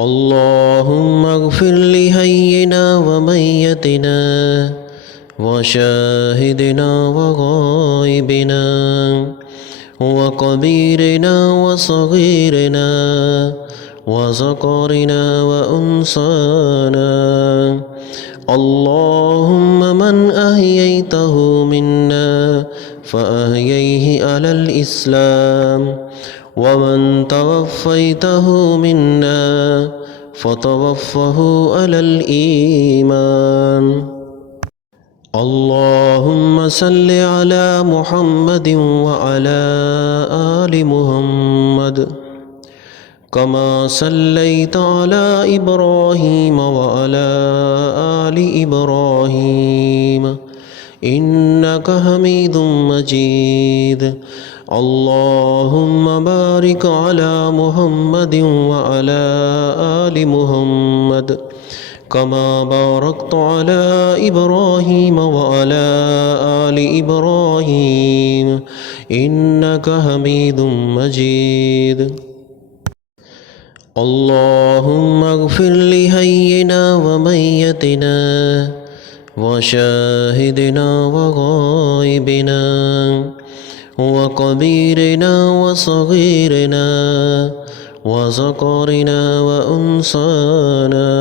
اللهم اغفر لحينا وميتنا وشاهدنا وغائبنا وكبيرنا وصغيرنا وذكرنا وأنثانا. اللهم من أحييته منا فأحييه على الإسلام، ومن توفيته منا فتوفه على الإيمان. اللهم صل على محمد وعلى آل محمد كما صليت على إبراهيم وعلى آل إبراهيم إنك حميد مجيد. اللهم بارك على محمد وعلى آل محمد كما باركت على إبراهيم وعلى آل إبراهيم إنك حميد مجيد. اللهم اغفر لحينا وميتنا وشاهدنا وغائبنا وكبيرنا وصغيرنا وذكرنا وأنثانا.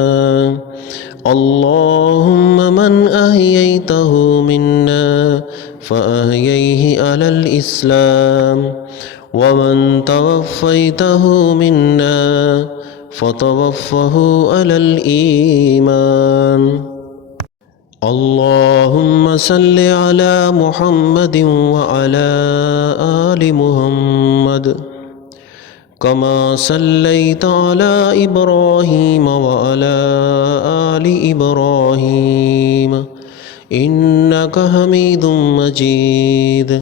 اللهم من أحييته منا فأحييه على الإسلام، ومن توفيته منا فتوفه على الإيمان. اللهم صل على محمد وعلى آل محمد كما صليت على إبراهيم وعلى آل إبراهيم إنك حميد مجيد.